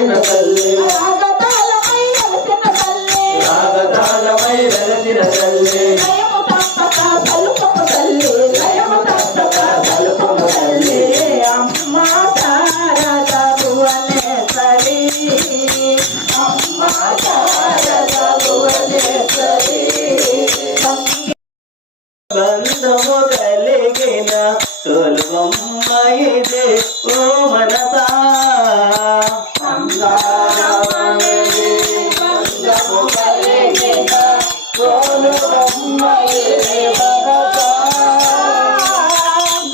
వెలసిన తల్లి. రాగతాలపై వెలసిన తల్లి. ಬಂದಮು ಕಲೆಗಿನ ಸುಲಭಮ್ಮಯಿದೆ ಓ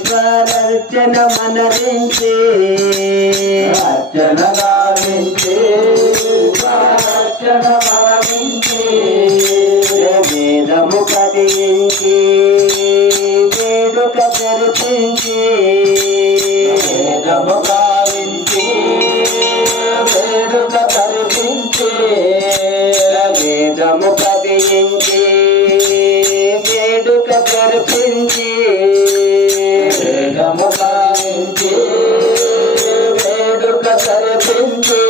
రూపార్చన మనరించే. అర్చన రావించే రూపార్చన వేదము కదిలించి. వేడుక వేదము ధన్యముగా వేడుక సరిపించే